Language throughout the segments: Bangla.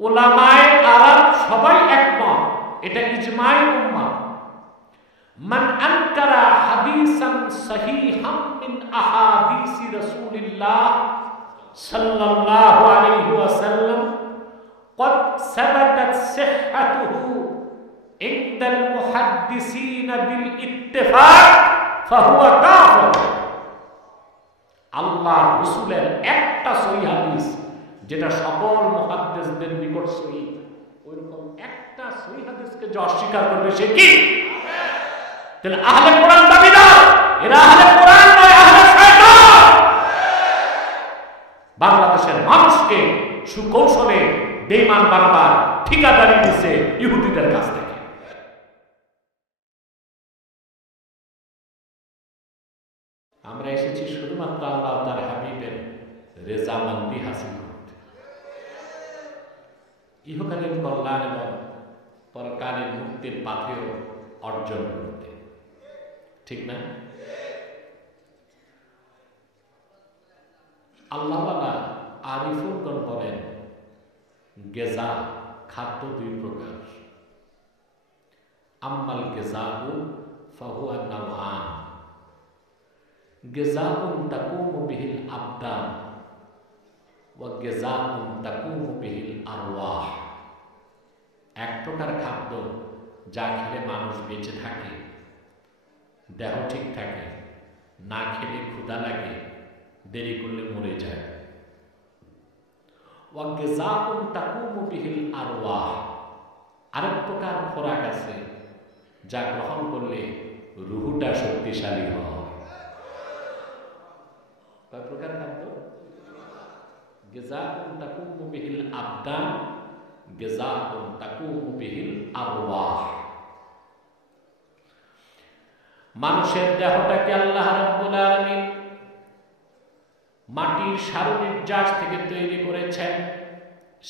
উলামায়ে আরব সবাই একমত, এটা ইজমায়ে উম্মাহ। মান আনকারা হাদিসান সহিহাম মিন আহাদিসি রাসূলিল্লাহ সাল্লাল্লাহু আলাইহি ওয়াসাল্লাম قد ثبتت صحته عند المحدثين بالاتفاق فهو كافر। আল্লাহ রাসূলের একটা সহিহ হাদিস যেটা সকল মুহাদ্দিসদের নিকট সহিহ, ওইরকম একটা সহিহ হাদিসকে যে অস্বীকার করবে সে কি? তাহলে আহলে কোরআন দাবিদার, এরা আহলে কোরআন নয়, আহলে শয়তান। বাংলাদেশের মানুষকে সুকৌশলে বেঈমান বানাবার ঠিকাদারি দিচ্ছে ইহুদিদের কাছ থেকে। আমরা এসেছি শুধুমাত্র আল্লাহ তার হাবিবের রেজামন্দি হাসিল করতে, ইহকালীন কল্যাণ এবং পরকালীন মুক্তির পাথেয় অর্জন করতে, ঠিক না? আল্লাহওয়ালা আরিফুলগণ বলেন গেজা খাদ্য দুই প্রকার। আম্মাল গেজাউ ফাহুয়া নাওআন, গেজাউন তাকুমু বিহিল আবদান ওয়া গেজাউন তাকুমু বিহিল আরওয়াহ। এক প্রকার খাদ্য যা খেলে মানুষ বেঁচে থাকে, দেহ ঠিক থাকে, না খেলে ক্ষুধা লাগে, দেরি করলে মরে যায়। ওয়া গিযাউন তাকুমু বিহিল আরওয়াহ, আরেক প্রকার খোরাক আছে যা গ্রহণ করলে রুহটা শক্তিশালী হয়। কয় প্রকার খাদ্য? গিযাউন তাকুমু বিহিল আবদান, গিযাউন তাকুমু বিহিল আরওয়াহ। মানুষের দেহটাকে আল্লাহ রাব্বুল আলামিন মাটির সারনির্যাস থেকে তৈরি করেছেন,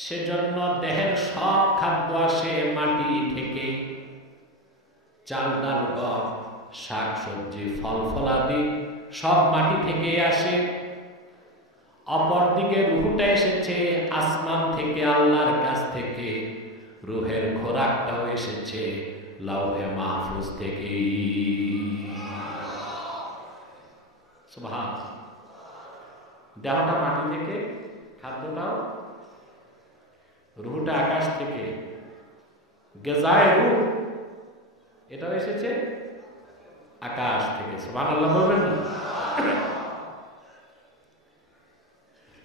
সেজন্য দেহের সব খাদ্য আসে মাটি থেকে। চাল ডাল গম শাক সবজি ফল ফলাদি সব মাটি থেকে আসে। অপরদিকে রুহটা এসেছে আসমান থেকে, আল্লাহর কাছ থেকে। রুহের খোরাকটাও এসেছে লাউহে মাহফুজ থেকে। সুবহানাল্লাহ। দেহটা মাটি থেকে, খাদ্যটাও, রুহটা আকাশ থেকে। গেজায় রূহ এটাও এসেছে আকাশ থেকে। সুবহানাল্লাহ বলবেন না?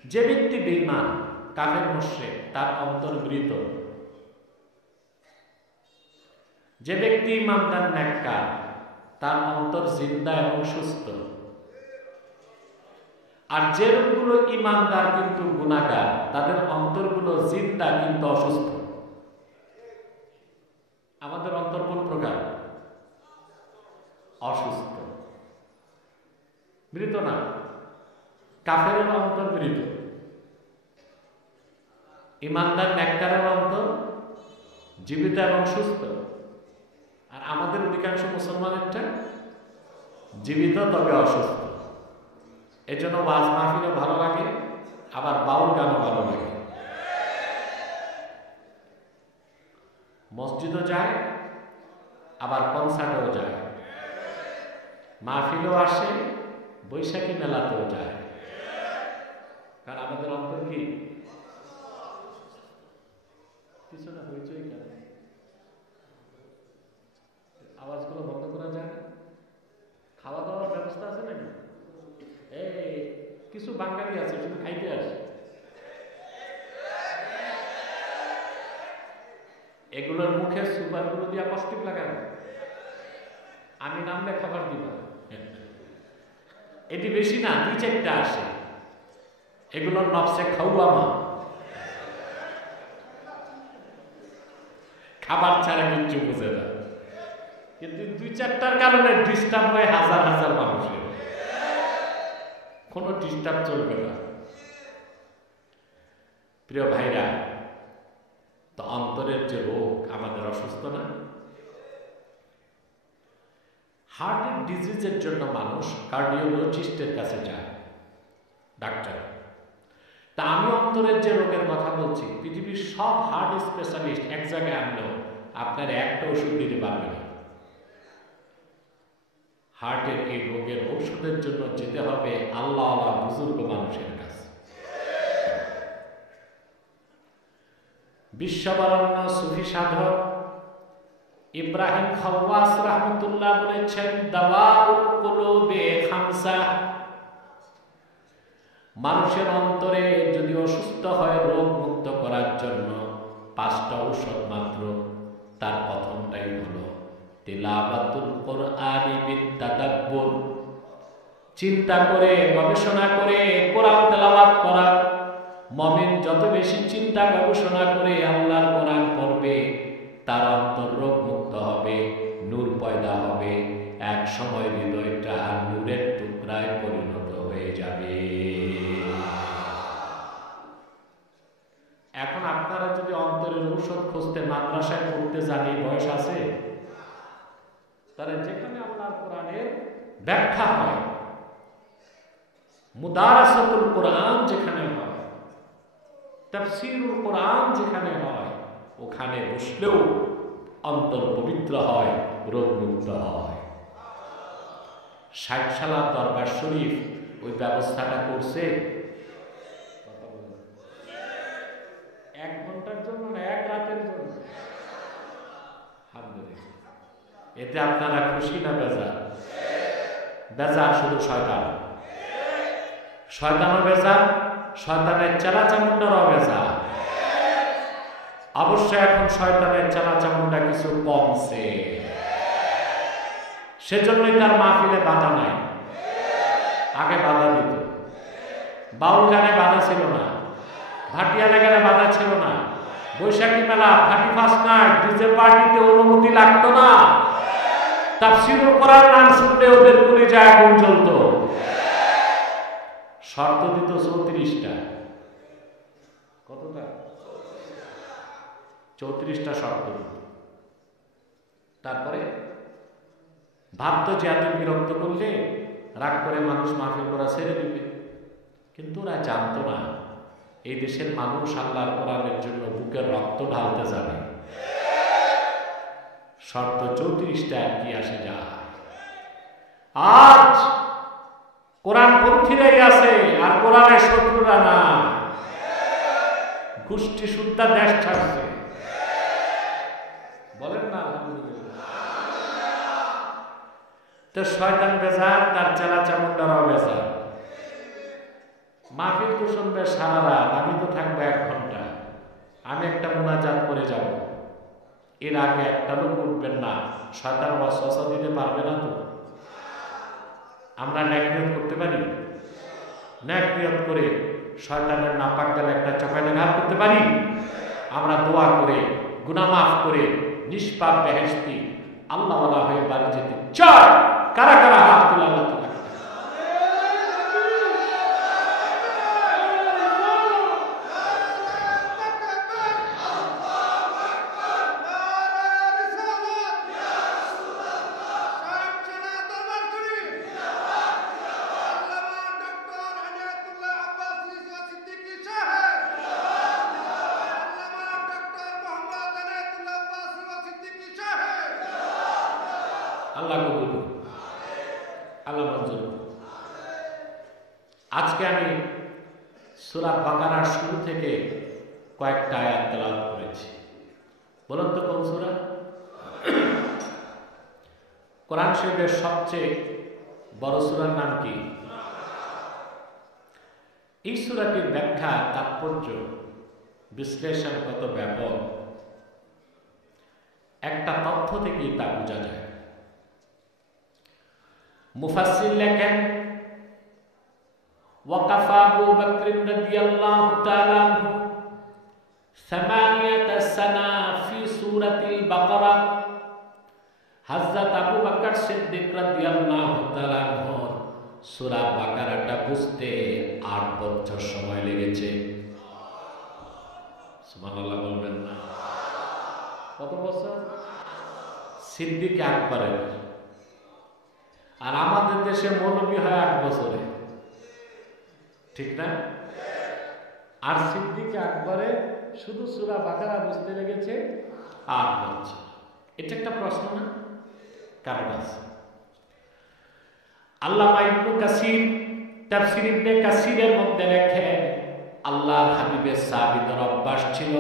যে ব্যক্তি বেঈমান, কাফের মুশরিক, তার অন্তর মৃত। যে ব্যক্তি ঈমানদার নেককার, তার অন্তর জিন্দা এবং সুস্থ। আর যে লোকগুলো ঈমানদার কিন্তু গুনাহগার, তাদের অন্তরগুলো জিন্দা কিন্তু অসুস্থ। আমাদের অন্তর কোন প্রকার? অসুস্থ, মৃত না। কাফেরের অন্তর মৃত, ঈমানদার নেককারের অন্তর জীবিত এবং সুস্থ। আর আমাদের অধিকাংশ মুসলমানেরটা জীবিত তবে অসুস্থ। এজন্য ওয়াজ মাহফিলও ভালো লাগে, আবার বাউল গানও ভালো লাগে। মসজিদও যায়, আবার কনসার্টেও যায়, মাহফিলও আসে, বৈশাখী মেলাতেও যায়। কারণ আমাদের অন্তর কি? পিছনে হইচই কেন? আওয়াজগুলো বন্ধ করা যায় না? খাওয়া দাওয়ার ব্যবস্থা আছে নাকি? এই কিছু বাঙালি আছে শুধু খাইতে আসে। এগুলোর মুখে সুপারগুলো দিয়া কষ্টিক লাগানো, আমি নামলে খাবার দিবা। এটি বেশি না, 2-4টা আসে। এগুলোর নফসে খাওয়া মা, খাবার ছাড়া কিচ্ছু বুঝে না। কিন্তু 2-4টার কারণে ডিস্টার্ব হয় হাজার হাজার মানুষের। কোনো ডিস্টার্ব চলবে না। প্রিয় ভাইরা, তো অন্তরের যে রোগ, আমাদের অসুস্থ না? হার্টের ডিজিজের জন্য মানুষ কার্ডিওলজিস্টের কাছে যায়, ডাক্তার। তা আমি অন্তরের যে রোগের কথা বলছি, পৃথিবীর সব হার্ট স্পেশালিস্ট এক জায়গায় আনলেও আপনার একটা ওষুধ দিতে পারবে না। হার্টের এই রোগের ঔষধের জন্য যেতে হবে আল্লাহ বুজুর্গ মানুষের কাছে। বিশ্ববরণ্য সুফি সাধক ইব্রাহিম খাওয়াস রাহমাতুল্লাহ বলেছেন, দাওয়াউল কুলুবে খামসা, মানুষের অন্তরে যদি অসুস্থ হয় রোগ মুক্ত করার জন্য 5টা ঔষধ মাত্র। তার প্রথমটাই হলো তিলাওয়াতুল কুরআনি বিতাদাব্বুর, চিন্তা করে গবেষণা করে কোরআন তেলাওয়াত করা। মুমিন যত বেশি চিন্তা গবেষণা করে আল্লাহর কোরআন পড়বে, তার অন্তর রোগ মুক্ত হবে, নূর পয়দা হবে, এক সময় হৃদয়টা নূরের টুকরায় পরিণত হয়ে যাবে। এখন আপনারা যদি অন্তরের ঔষধ খুঁজতে মাদ্রাসায় পড়তে যান, এই বয়স আছে, তাহলে যেখানে আল্লাহর কোরআনের ব্যাখ্যা হয়, মুদারাসাতুল কোরআন যেখানে হয়, তাফসীরুল কোরআন যেখানে হয়, ওখানে বসলেও অন্তর পবিত্র হয়, রোগ মুক্ত হয়। 60 সালার দরবার শরীফ ওই ব্যবস্থাটা করছে। 1 ঘন্টার জন্য না, 1 রাতের জন্য। এতে আপনারা খুশি না বেজার? বেজার শুধু শয়তান, শয়তানও বেজার, শয়তানের চেলা চামুন্ডারও বেজার। অবশ্যই এখন শয়তানের চেলা চামুন্ডা কিছু কমছে, সেজন্যই তার মাহফিলে বাধা নাই। আগে বাধা দিত, বাউল গানে বাধা ছিল না, ভাটিয়ালে গানে বাধা ছিল না, বৈশাখী মেলা 31 নাইট ডিজে পার্টিতে অনুমতি লাগতো না। তাফসীরুল কোরআন নাম শুনলে ওদের কলিজায় আগুন জ্বলতো। শর্ত দিত 34টা। কতটা? 34টা শর্ত দিত। তারপরে ভাবত যে এত বিরক্ত করলে রাগ করে মানুষ মাহফিল করা ছেড়ে দিবে, কিন্তু ওরা জানতো না এই দেশের মানুষ আল্লাহর কোরআনের জন্য বুকের রক্ত ঢালতে যাবে। শর্ত 34টা কি আসে যায়। আজ কোরআন পন্থীরাই আছে আর কোরআনের শত্রুরা না। গোষ্ঠী সুদ্ধা দেশ ছাড়ছে, বলেন না আলহামদুলিল্লাহ। তো শয়তান বেজার, তার চেলা চামুন্ডারাও বেজার। মাহফিল তো শুনবে সারা রাত, আমি তো থাকবো 1 ঘন্টা। আমি একটা মুনাজাত করে যাব, এর আগে একটা লোক উঠবেন না, শয়তান ওয়াসওয়াসা দিতে পারবে না। তো আমরা নেক নিয়ত করতে পারি? নেক নিয়ত করে শয়তানের নাপাক গেলে একটা চপাইলে ঘাত করতে পারি? আমরা দোয়া করে গুনাহ মাফ করে নিষ্পাপ বেহেশতি আল্লাহওয়ালা হয়ে বাড়ি যেতে চাই। কারা কারা হাত তুলে আল্লাহ তাআলা আল্লাহ কবুল করুন, আল্লাহ মঞ্জুর করুন। আজকে আমি সূরা বাকারার শুরু থেকে কয়েকটা আয়াত তেলাওয়াত করেছি। বলুন তো কোন সূরা? কোরআন শরীফের সবচেয়ে বড় সূরার নাম কি? এই সূরাটির ব্যাখ্যা, তাৎপর্য, বিশ্লেষণ কত ব্যাপক, একটা তথ্য থেকেই তা বোঝা যায়। মুফাসসির লেখেন, ওয়াকাফা আবু বকর রাদিয়াল্লাহু তাআলা আনহু 8 সানা ফি সূরাতিল বাকারা। হযরত আবু বকর সিদ্দিক রাদিয়াল্লাহু তাআলা আনহু সূরা বাকারাটা বুঝতে 8 বছর সময় লেগেছে। সুবহানাল্লাহ বলবেন না? কত বছর? সিদ্দিক আকবরের। আর আমাদের দেশে মৌলবী হয় 8 বছরে, ঠিক না? আর সিদ্দিক আকবরে শুধু সূরা বাকারা বুঝতে লেগেছে 8 বছর। এটা একটা প্রশ্ন না? কারণ আছে। আল্লামা ইবনে কাসির তাফসীর ইবনে কাসিরের মধ্যে লেখেন, আল্লাহর হাবিবের সাহাবীদের অভ্যাস ছিল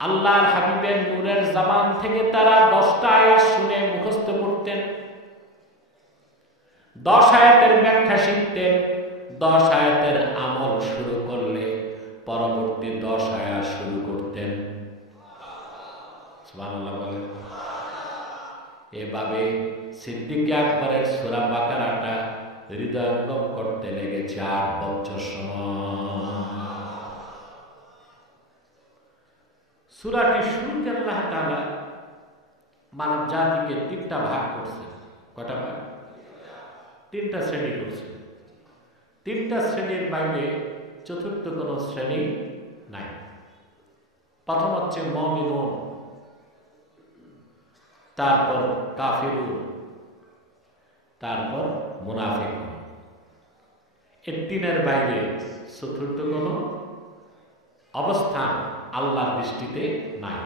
আল্লাহর হাবিবের নূরের জবান থেকে তারা 10টা আয়াত শুনে মুখস্থ করতেন, 10 আয়াতের ব্যাখ্যা শিখতেন, 10 আয়াতের আমল শুরু করলে পরবর্তী 10 আয়াত শুরু করতেন। সুবহানাল্লাহ বলেন। এভাবে সিদ্দিক আকবরের সূরা বাকারাটা হৃদয়ঙ্গম করতে লেগেছে 8 বছর সময়। সূরাটি শুরুতে আল্লাহ তাআলা মানব জাতিকে 3টা ভাগ করছেন। কয়টা ভাগ? 3টা শ্রেণী করছেন। 3টা শ্রেণীর বাইরে চতুর্থ কোনো শ্রেণী নাই। প্রথম হচ্ছে মুমিনুন, তারপর কাফিরুন, তারপর মুনাফিকুন। এই 3-এর বাইরে চতুর্থ কোনো অবস্থান আল্লাহর দৃষ্টিতে নাই।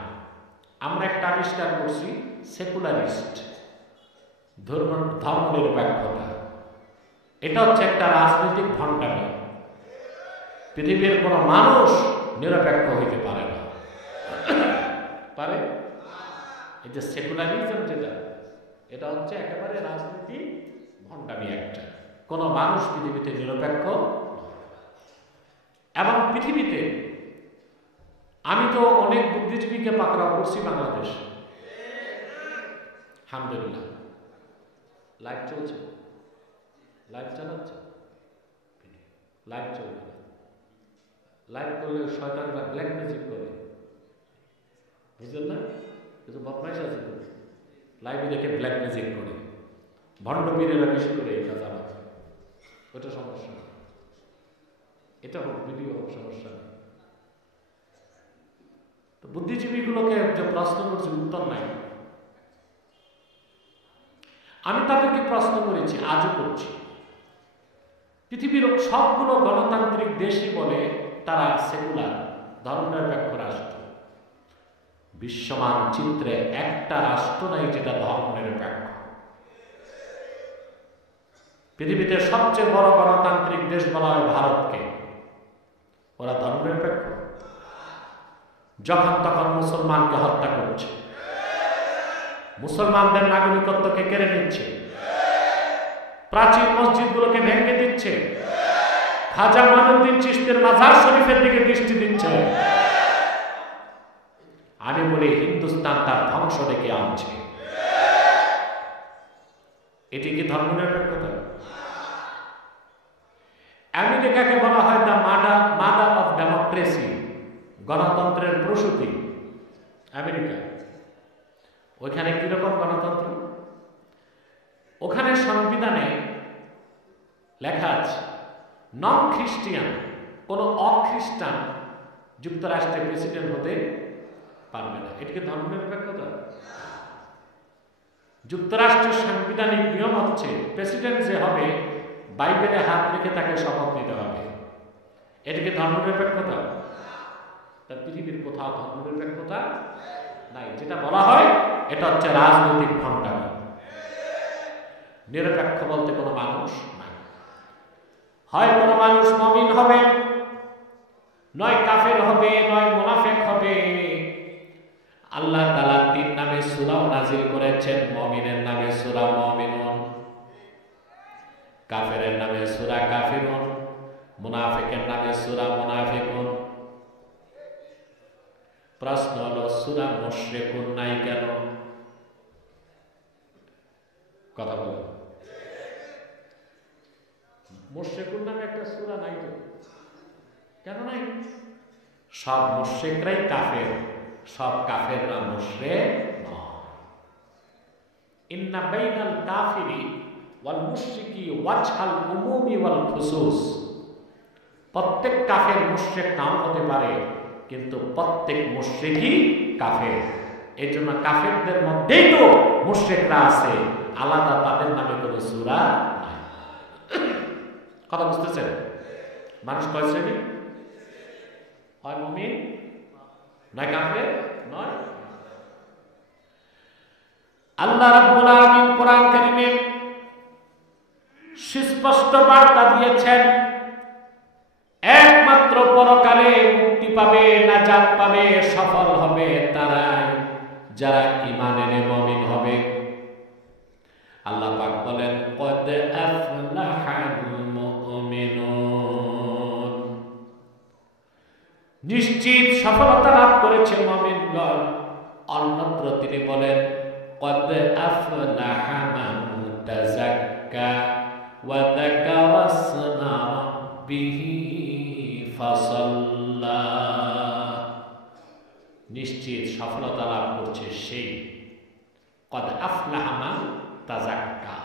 আমরা একটা আবিষ্কার করছি, সেকুলারিস্ট, ধর্মনিরপেক্ষতা। এটা হচ্ছে একটা রাজনৈতিক ভণ্ডামি। পৃথিবীর কোনো মানুষ নিরপেক্ষ হইতে পারে না। পারে? এই যে সেকুলারিজম যেটা, এটা হচ্ছে একেবারে রাজনীতি ভণ্ডামি একটা। কোনো মানুষ পৃথিবীতে নিরপেক্ষ এবং পৃথিবীতে আমি তো অনেক বুদ্ধিজীবীকে পাকড়াও করছি বাংলাদেশ। আলহামদুলিল্লাহ। লাইভ চলছে, লাইভ চালাচ্ছে, লাইভ চলবে না। লাইভ করলে শয়তানরা ব্ল্যাক ম্যাজিক করে, বুঝলেন না? কিছু বদমাইশ আছে তো, লাইভে দেখে ব্ল্যাক ম্যাজিক করে, ভণ্ডবীরেরা বেশি করে এই কাজ আমার। ওটা সমস্যা না, এটা হোক, ভিডিও হোক, সমস্যা নেই। তো বুদ্ধিজীবীগুলোকে যে প্রশ্ন করছি, উত্তর নাই। আমি তাদেরকে প্রশ্ন করেছি, আজও করছি। পৃথিবীর সবগুলো গণতান্ত্রিক দেশই বলে তারা সেকুলার, ধর্মনিরপেক্ষ রাষ্ট্র। বিশ্ব মানচিত্রে একটা রাষ্ট্র নাই যেটা ধর্মনিরপেক্ষ। পৃথিবীতে সবচেয়ে বড় গণতান্ত্রিক দেশ বলা হয় ভারতকে। ওরা ধর্মনিরপেক্ষ? যখন তখন মুসলমানকে হত্যা করছে, মুসলমানদের নাগরিকত্বকে কেড়ে নিচ্ছে, প্রাচীন মসজিদগুলোকে ভেঙে দিচ্ছে, খাজা মাইনুদ্দিন চিশতির মাজার শরীফের দিকে দৃষ্টি দিচ্ছে। আমি বলি হিন্দুস্তান তার ধ্বংস ডেকে আনছে। এটি কি ধর্মনিরপেক্ষতা? আমেরিকাকে বলা হয় দ্য মাদার অফ ডেমোক্রেসি, গণতন্ত্রের প্রসূতি আমেরিকা। ওইখানে কিরকম গণতন্ত্র? ওখানে সংবিধানে লেখা আছে নন খ্রিস্টিয়ান, কোন অখ্রিস্টান যুক্তরাষ্ট্রের প্রেসিডেন্ট হতে পারবে না। এটাকে ধর্মনিরপেক্ষতা? যুক্তরাষ্ট্রের সাংবিধানিক নিয়ম হচ্ছে প্রেসিডেন্ট যে হবে বাইবেলে হাত রেখে তাকে শপথ নিতে হবে। এটাকে ধর্মনিরপেক্ষতা? তার পৃথিবীর কোথাও ধর্মনিরপেক্ষতা নাই। যেটা বলা হয় এটা হচ্ছে রাজনৈতিক ভণ্ডামি। নিরপেক্ষ বলতে কোনো মানুষ নাই। হয় কোনো মানুষ মুমিন হবে, নয় কাফের হবে, নয় মুনাফিক হবে। আল্লাহ তাআলা 3 নামে সূরা নাযিল করেছেন। মুমিনের নামে সূরা মুমিনুন, কাফেরের নামে সূরা কাফিরুন, মুনাফিকের নামে সূরা মুনাফিকুন। প্রশ্ন হলো সূরা মুশরিকুন নাই কেন? কথা বলো। মুশরিকুন নামে একটা সূরা নাই তো? কেন নাই? সব মুশরিকরাই কাফের, সব কাফেররা মুশরিক নয়। ইন্না বাইনাল কাফিরি ওয়াল মুশরিকি ওয়াজহাল উমুমি ওয়াল খুসুস। প্রত্যেক কাফের মুশরিক নাও হতে পারে, কিন্তু প্রত্যেক মুশরিকই কাফের। এই জন্য কাফেরদের মধ্যেই তো মুশরিকরা আছে, আলাদা তাদের নামে কোনো সূরা নাই। কথা বুঝতেছেন? মানুষ কয় শ্রেণী? হয় মুমিন নয় কাফের নয়। আল্লাহ রাব্বুল আলামিন কোরআন কারীমে সুস্পষ্ট বার্তা দিয়েছেন, একমাত্র পরকালে মুক্তি পাবে, নাজাত পাবে, সফল হবে তারাই যারা ঈমান এনে মুমিন হবে। আল্লাহ পাক বলেন, কদ আফলাহাল মুমিনুন, নিশ্চিত সফলতা লাভ করেছে মুমিনগণ। অন্যত্র তিনি বলেন, কদ আফলাহা মান তাযাক্কা ওয়া যাকারা ইসমা রাব্বিহি ফাসাল্লা, নিশ্চিত সফলতা লাভ করছে সেই। কদ আফলাহা মান তাযাক্কা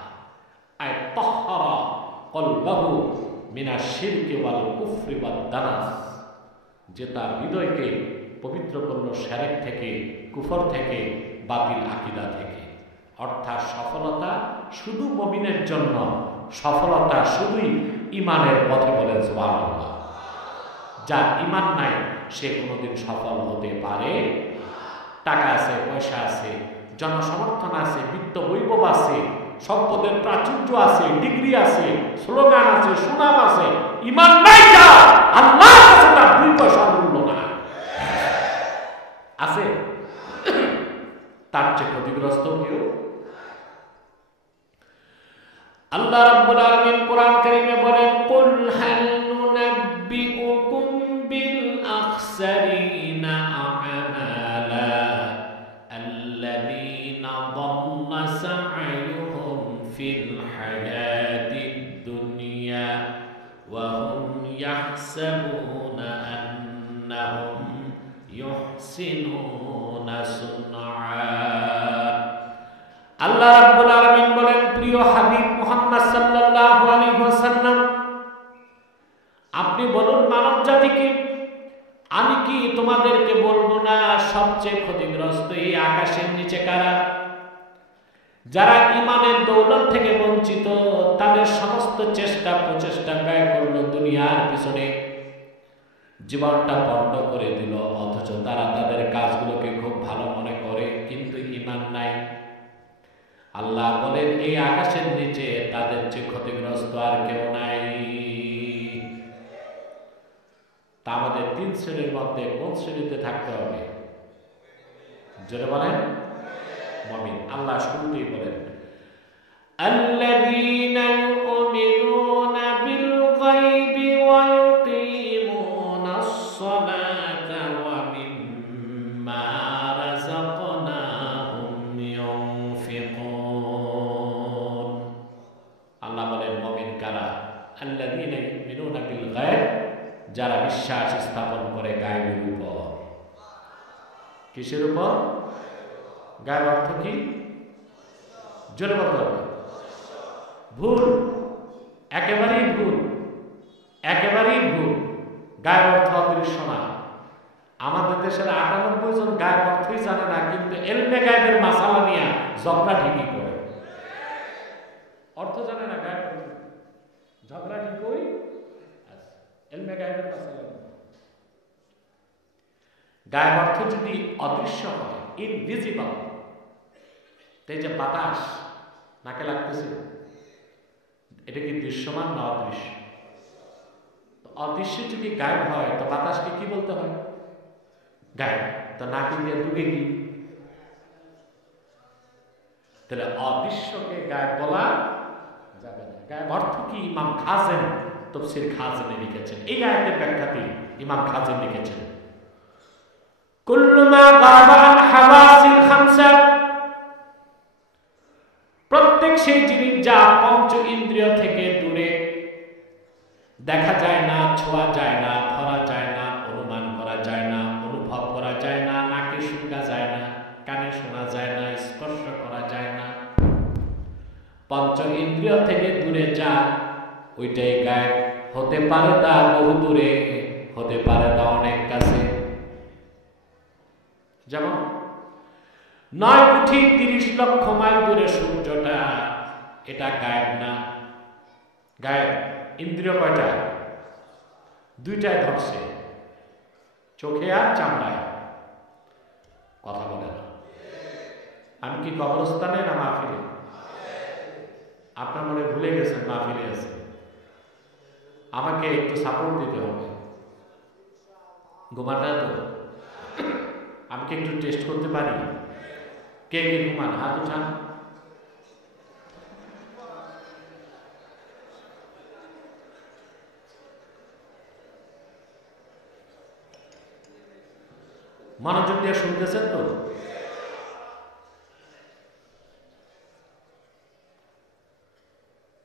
আয় তাহহারা কলবাহু মিনাশ শিরকি ওয়াল কুফরি ওয়াদ দানাস, যে তার হৃদয়কে পবিত্র করলো শিরক থেকে, কুফর থেকে, বাতিল আকীদা থেকে। অর্থাৎ সফলতা শুধু মুমিনের জন্য, সফলতা শুধুই ঈমানের পথে, বলেন সুবহানাল্লাহ। যার ঈমান নাই সে কোনোদিন সফল হতে পারে। টাকা আছে, পয়সা আছে, জনসমর্থন আছে, বিত্ত বৈভব আছে, সম্পদের প্রাচুর্য আছে, ডিগ্রি আছে, স্লোগান আছে, সুনাম আছে, ঈমান নাই যা, আল্লাহর কাছে তার 2 পয়সার মূল্য না আছে, তার চেয়ে ক্ষতিগ্রস্ত কেউ। আল্লাহ রাব্বুল আলামিন কোরআন কারীমে বলেন, কুল হাল নুনাব্বিউকুম বিল আখসারিনা আমালা আল্লাযীনা দাল্লা সা'য়ুহুম ফিল হায়াতিদ দুনিয়া ওয়া হুম ইয়াহসাবুনা আন্নাহুম ইউহসিনুনা সুনআ। আল্লাহ রাব্বুল আলামিন বলেন, প্রিয় হাবিব মুহাম্মদ সাল্লাল্লাহু আলাইহি ওয়াসাল্লাম, আপনি বলুন মানব জাতিকে, আমি কি তোমাদেরকে বলবো না সবচেয়ে ক্ষতিগ্রস্ত এই আকাশের নিচে কারা? যারা ঈমানের দৌলত থেকে বঞ্চিত, তাদের সমস্ত চেষ্টা প্রচেষ্টা ব্যয় করলো দুনিয়ার পিছনে, জীবনটা বন্ধ করে দিল, অথচ তারা তাদের কাজগুলোকে খুব ভালো মনে করে, কিন্তু ঈমান নাই। আল্লাহ বলেন, এই আকাশের নিচে তাদের চেয়ে ক্ষতিগ্রস্ত আর কেউ নাই। তা আমাদের 3 শ্রেণীর মধ্যে কোন শ্রেণীতে থাকতে হবে? জোরে বলেন, মুমিন। আল্লাহ শুরুতেই বলেন, আল্লাযীনা ইউমিনুনা বিল গায়বি ওয়া ইউকিমুনাস সালাতা ওয়া মিম্মা রাযাকনাহুম ইউনফিকুন। আল্লাহ বলেন, মুমিন কারা? আল্লাযীনা ইউমিনুনা বিল গায়ব, যারা বিশ্বাস স্থাপন করে গায়বের উপর। কিসের উপর? গায়ব অর্থ কি? জোরে বলতে হবে। ভুল, একেবারেই ভুল, একেবারেই ভুল। গায়ব অর্থ অদৃশ্য না। আমাদের দেশের 98 জন গায়ব অর্থই জানে না, কিন্তু এলমে গায়বের মাসালা নিয়ে ঝগড়া ঠিকই করে। অর্থ জানে না, গায়ব ঝগড়া ঠিকই এলমে গায়বের মাসালা। গায়ব অর্থ যদি অদৃশ্য হয়, ইনভিজিবল, তাই যে বাতাস নাকে লাগতেছে, এটা কি দৃশ্যমান না অদৃশ্য? অদৃশ্য যদি গায়ব হয়, তো বাতাসকে কি বলতে হয়? গায়ব। তো নাকে দিয়ে ঢুকে কি? তাহলে অদৃশ্যকে গায়ব বলা যাবে না। গায়ব অর্থ কি? ইমাম খাজেন তাফসীর খাজেনে লিখেছেন, এই আয়াতের ব্যাখ্যাতে ইমাম খাজেন লিখেছেন, কুল্লু মা গাবা আন হাওয়াসিল খামসা, প্রত্যেক সেই জিনিস যা পঞ্চ ইন্দ্রিয় থেকে দূরে, দেখা যায় না, ছোঁয়া যায় না, ধরা যায় না, অনুমান করা যায় না, অনুভব করা যায় না, নাকে শোনা যায় না, কানে শোনা যায় না, স্পর্শ করা যায় না, পঞ্চ ইন্দ্রিয় থেকে দূরে যা, ওইটাই গায়ব। হতে পারে তা বহু দূরে, হতে পারে তা অনেক কাছে। যেমন 9 কোটি 30 লক্ষ মাইল দূরে সূর্যটা, এটা গায়েব না? গায়েব। ইন্দ্রিয় কয়টা? 2টায় ধরছে, চোখে আর চামড়ায়। কথা বলে না। আমি কি কবরস্থানে না মাহফিলে? আপনার মনে ভুলে গেছেন মাহফিলে আছে। আমাকে একটু সাপোর্ট দিতে হবে। ঘুমাটা তো আমি কি একটু টেস্ট করতে পারি? কে কে ঘুমান হাত উঠান। মনোযোগ দিয়ে শুনতেছেন তো?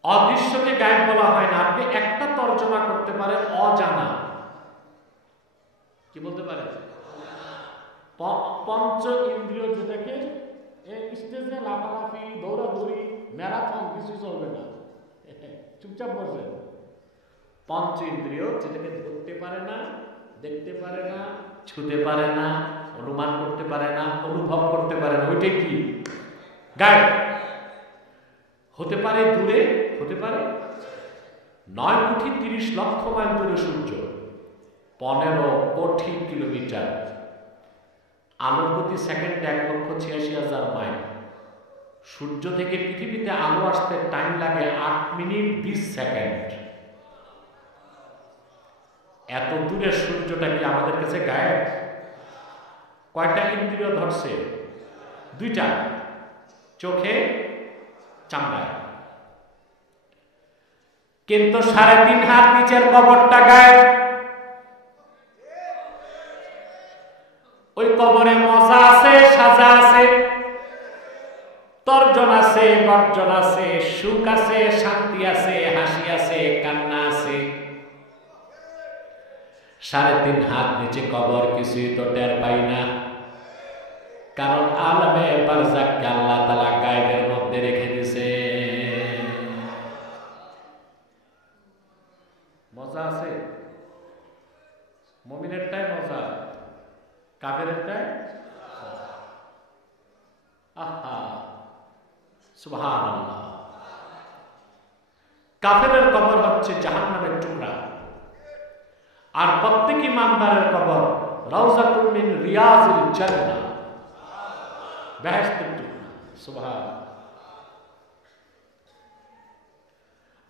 অদৃশ্যকে গায়েব বলা হয় না। আপনি একটা তর্জমা করতে পারেন অজানা। কি বলতে পারেন? পঞ্চ ইন্দ্রিয় যেটাকে স্টেজে লাফালাফি, দৌড়াদৌড়ি, ম্যারাথন কিছু চলবে না। চুপচাপ বসবেন। পঞ্চ ইন্দ্রিয় যেটাকে ধরতে পারে না, দেখতে পারে না, ছুতে পারে না, অনুমান করতে পারে না, অনুভব করতে পারে না, ওইটাই কি? গায়েব। হতে পারে দূরে, হতে পারে 9,30,00,000 মাইল দূরে সূর্য, 15 কোটি কিলোমিটার। আলোর গতি সেকেন্ডে 1,86,000 মাইল। সূর্য থেকে পৃথিবীতে আলো আসতে টাইম লাগে 8 মিনিট 20 সেকেন্ড। এত দূরে সূর্যটা কি আমাদের কাছে গায়েব? কয়টা ইন্দ্রিয় ধরছে? 2টা, চোখে, চামড়ায়। কিন্তু 3.5 হাত নিচের কবরটা গায়েব। ওই কবরে মজা আছে, সাজা আছে, তর্জন আছে, গর্জন আছে, সুখ আছে, শান্তি আছে, হাসি আছে, কান্না আছে। 3.5 হাত নিচে কবর কিছুই তো টের পাই না। কারণ আলমে বারজাখকে আল্লাহ তাআলা গায়েবের মধ্যে রেখে দিয়েছে। মজা আছে। মুমিনেরটাই মজা, কাফেরেরটাই আহা সুবহানাল্লাহ। কাফেরের কবর হচ্ছে জাহান্নামের টুকরা, আর প্রত্যেক ইমানদারের কবর রাউযাতুম মিন রিয়াজিল জান্নাহ, বেহেশতের টুকরা। সুবহানাল্লাহ।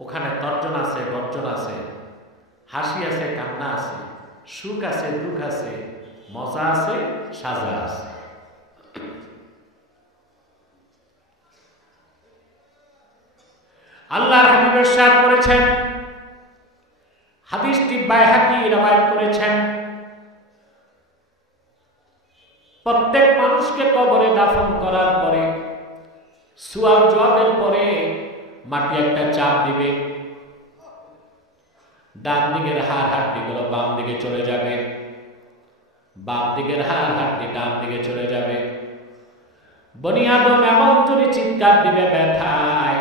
ওখানে তর্জন আছে, গর্জন আছে, হাসি আছে, কান্না আছে, সুখ আছে, দুঃখ আছে, মজা আছে, সাজা আছে। আল্লাহর হাবিব ইরশাদ করেছেন, হাদিসটি বাইহাকী রওয়ায়াত করেছেন, প্রত্যেক মানুষকে কবরে দাফন করার পরে, সুয়াল জবাবের পরে মাটি একটা চাপ দিবে। ডান দিকের হাড় হাড্ডিগুলো বাম দিকে চলে যাবে, বাম দিকের হাড় হাড্ডি ডান দিকে চলে যাবে। বনি আদম এমন জোরে চিৎকার দিবে ব্যথায়,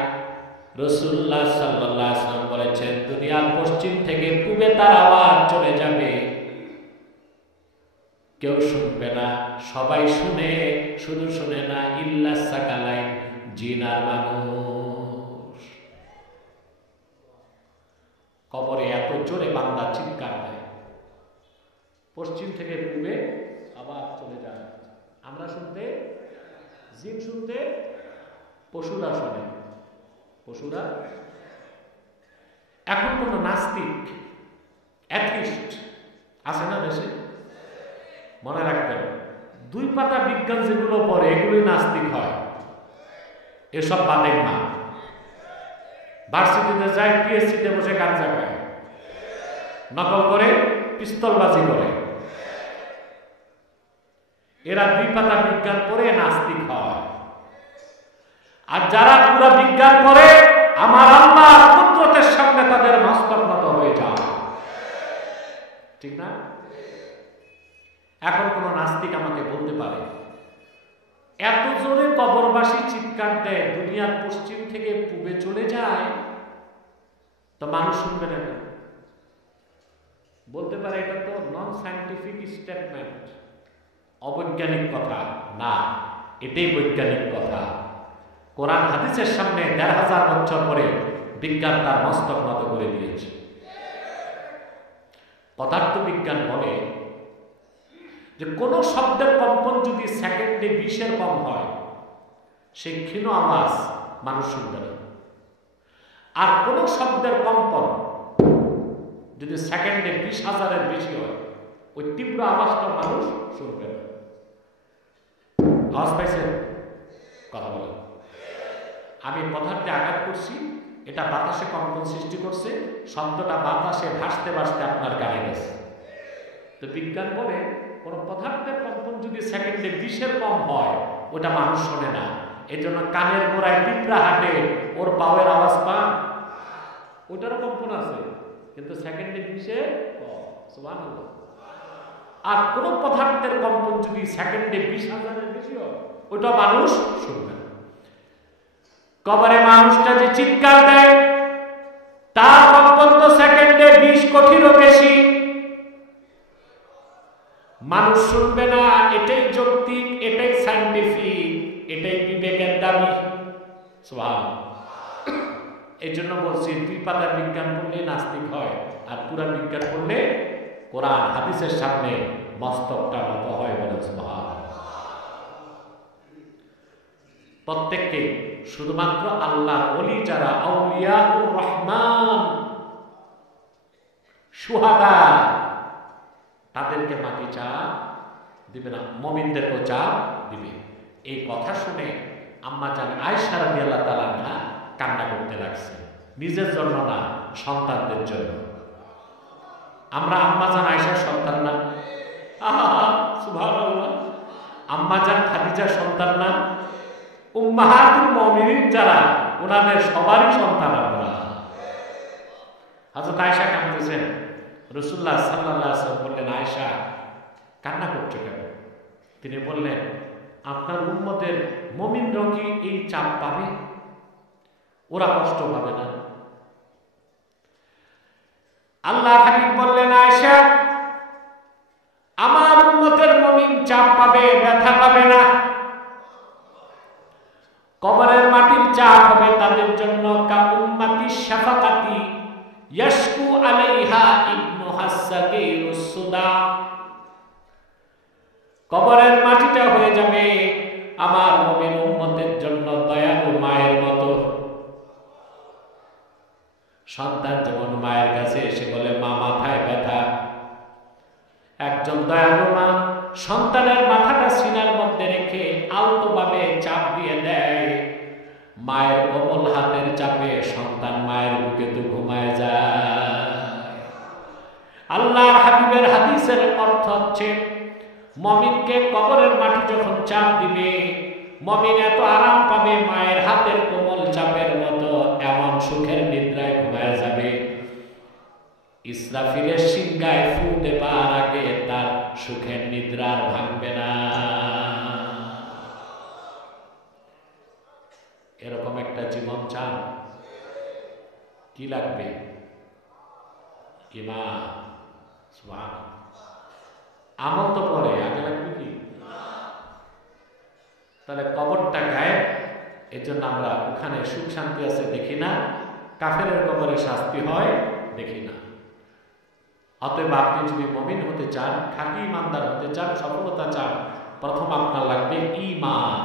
রাসূলুল্লাহ সাল্লাল্লাহু আলাইহি ওয়াসাল্লাম বলেছেন, দুনিয়ার পশ্চিম থেকে পূবে তার আওয়াজ চলে যাবে। কেউ শুনবে না, সবাই শুনে, শুধু শুনে না ইল্লা সাকালাইন, জিন আর মানুষ। কবরে এত জোরে বান্দা চিৎকার দেয়, পশ্চিম থেকে পূবে আবার চলে যায়। আমরা শুনতে, জিন শুনতে, পশুরা শোনে, পশুরা। এখন কোন নাস্তিক, অ্যাথিস্ট আছে না দেশে? মনে রাখবেন, 2 পাতা বিজ্ঞান যেগুলো পড়ে এগুলোই নাস্তিক হয়। এসব বাদেন না। ভার্সিটিতে যায়, পিএসসিতে বসে গাঁজা খায়, নকল করে, পিস্তলবাজি করে। এরা 2 পাতা বিজ্ঞান পড়ে নাস্তিক হয়। আর যারা পুরো বিজ্ঞান পড়ে, আমার আল্লাহর কুদরতের সামনে তাদের মস্তক নত হয়ে যায়। ঠিক না? এখন কোন নাস্তিক আমাকে বলতে পারে, এত জোরে কবরবাসী চিৎকার দেয়, দুনিয়ার পশ্চিম থেকে পূবে চলে যায়, তো মানুষ শুনবে না কেন? বলতে পারে এটা তো নন সায়েন্টিফিক স্টেটমেন্ট, অবৈজ্ঞানিক কথা না, এটাই বৈজ্ঞানিক কথা। কোরআন হাদিসের সামনে ১,৫০০ বছর পরে বিজ্ঞান তার মস্তক নত করে দিয়েছে। পদার্থ বিজ্ঞান বলে যে কোনো শব্দের কম্পন যদি সেকেন্ডে 20-এর কম হয়, সেই ক্ষীণ আওয়াজ মানুষ শুনবে না। আর কোন শব্দের কম্পন যদি সেকেন্ডে 20,000-এর বেশি হয়, ওই তীব্র আওয়াজটা মানুষ শুনবে না। আওয়াজ পাইছেন? কথা বলেন। আমি পদার্থে আঘাত করছি, এটা বাতাসে কম্পন সৃষ্টি করছে, শব্দটা বাতাসে ভাসতে ভাসতে আপনার কানে গেছে। তো বিজ্ঞান বলে কোন পদার্থের কম্পন যদি সেকেন্ডে 20-এর কম হয়, ওটা মানুষ শোনে না। এই জন্য কানের গোড়ায় পিঁপড়া হাঁটে, ওর পাওয়ের আওয়াজ পান, ওটারও কম্পন আছে, কিন্তু সেকেন্ডে 20-এর কম। সুবহানাল্লাহ। আর কোন পদার্থের কম্পন যদি সেকেন্ডে 20,000-এর বেশি হয়, ওটা মানুষ শুনবে না। কবরে মানুষটা যে চিৎকার দেয়, তার কম্পন তো সেকেন্ডে 20 কোটিরও বেশি, মানুষ শুনবে না। এটাই যৌক্তিক, এটাই সায়েন্টিফিক, এটাই বিবেকের দাবি। সুবহানাল্লাহ। এই জন্য বলছি, 2 পাতার বিজ্ঞান পড়লে নাস্তিক হয়, আর পুরা বিজ্ঞান পড়লে কোরআন হাদিসের সামনে মস্তকটা নত হয়। বলে সুবহানাল্লাহ। প্রত্যেককে শুধুমাত্র আল্লাহর ওলি যারা আউলিয়াউর রহমান, শুহাদা, তাদেরকে মাটি চাপ দিবে না, মুমিনদেরকে চাপ দিবে। এই কথা শুনে আম্মা জান আয়েশা রাদিয়াল্লাহু তাআলা আনহা কান্না করতে লাগছে, নিজের জন্য না, সন্তানদের জন্য। আমরা আম্মা জান আয়েশার সন্তান না? সুবহানাল্লাহ। আম্মা জান খাদিজার সন্তান না? উম্মাহাতুল মুমিনিন যারা, ওনাদের সবারই সন্তান আমরা। হযরত আয়েশা কাঁদতেছেন, রাসূলুল্লাহ সাল্লাল্লাহু আলাইহি ওয়াসাল্লাম বললেন, আয়েশা কান্না করছো কেন? তিনি বললেন, আপনার উম্মতের মুমিনরাও কি এই চাপ পাবে? ওরা কষ্ট পাবে না? আল্লাহ হাবিব বললেন, আয়েশা আমার উম্মতের মুমিন চাপ পাবে, ব্যথা পাবে না। কবরের মাটির চাপ হবে তাদের জন্য কা উম্মতি শাফাকাতি ইয়াশকু আলাইহা ইবনু হাসাকিরুস সুদা। কবরের মাটিটা হয়ে যাবে আমার মুমিন উম্মতের জন্য দয়ালু মায়ের মতো। সন্তান যেমন মায়ের কাছে এসে বলে, মা মাথায় ব্যথা, একজন দয়ালু মা সন্তানের মাথাটা সিনার মধ্যে রেখে আলতোভাবে চাপ দিয়ে দেয়। মায়ের কোমল হাতের চাপে সন্তান মায়ের বুকে তো ঘুমায় যায়। আল্লাহর হাবিবের হাদিসের অর্থ হচ্ছে, মুমিনকে কবরের মাটি যখন চাপ দিবে, মুমিন এত আরাম পাবে, মায়ের হাতের কোমল চাপের মতো এমন সুখের নিদ্রায় ঘুমায় যাবে, ইসরাফিলের সিংহায় ফু দেবার আগে তার সুখের নিদ্রা আর ভাঙবে না। এরকম একটা জীবন চান? কি লাগবে? ঈমান। সুবহানাল্লাহ। আমল তো পরে, আগে লাগবে কি? তাহলে কবরটা গায়েব, এর জন্য আমরা ওখানে সুখ শান্তি আছে দেখি না, কাফেরের কবরে শাস্তি হয় দেখি না। অতএব আপনি যদি মুমিন হতে চান, খাঁটি ইমানদার হতে চান, সফলতা চান, প্রথম আপনার লাগবে ঈমান।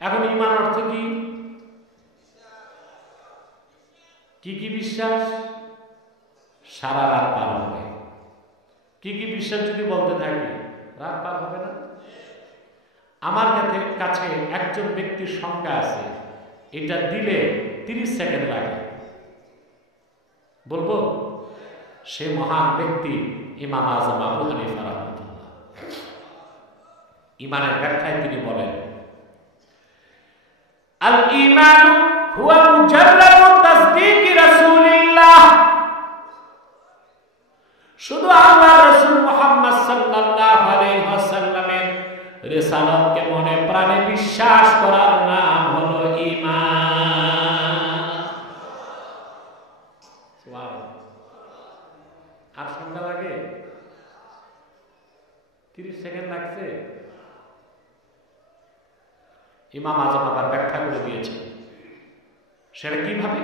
এখন ঈমান অর্থ কি? কি কি বিশ্বাস? সারা রাত পার হবে। কি কি বিশ্বাস যদি বলতে থাকি, রাত পার হবে না। আমার কাছে একজন ব্যক্তির সংখ্যা আছে, এটা দিলে 30 সেকেন্ড লাগে। বলবো? সে মহান ব্যক্তি ইমাম আযম আবু হানিফা রাহমাতুল্লাহ। ঈমানের ব্যাখ্যায় তিনি বলেন, আল ঈমান হুয়া মুজাররাদু তাসদীকি রাসূলিল্লাহ। শুধু আল্লাহ রাসূল মুহাম্মদ সাল্লাল্লাহু আলাইহি ওয়াসাল্লামের রিসালাতকে মনে প্রাণে বিশ্বাস করার নাম হলো ঈমান। সুবহানাল্লাহ। আর সংখ্যা লাগে? 30 সেকেন্ড লাগছে। ইমাম আযম আবার ব্যাখ্যা করে দিয়েছে, সেটা কিভাবে?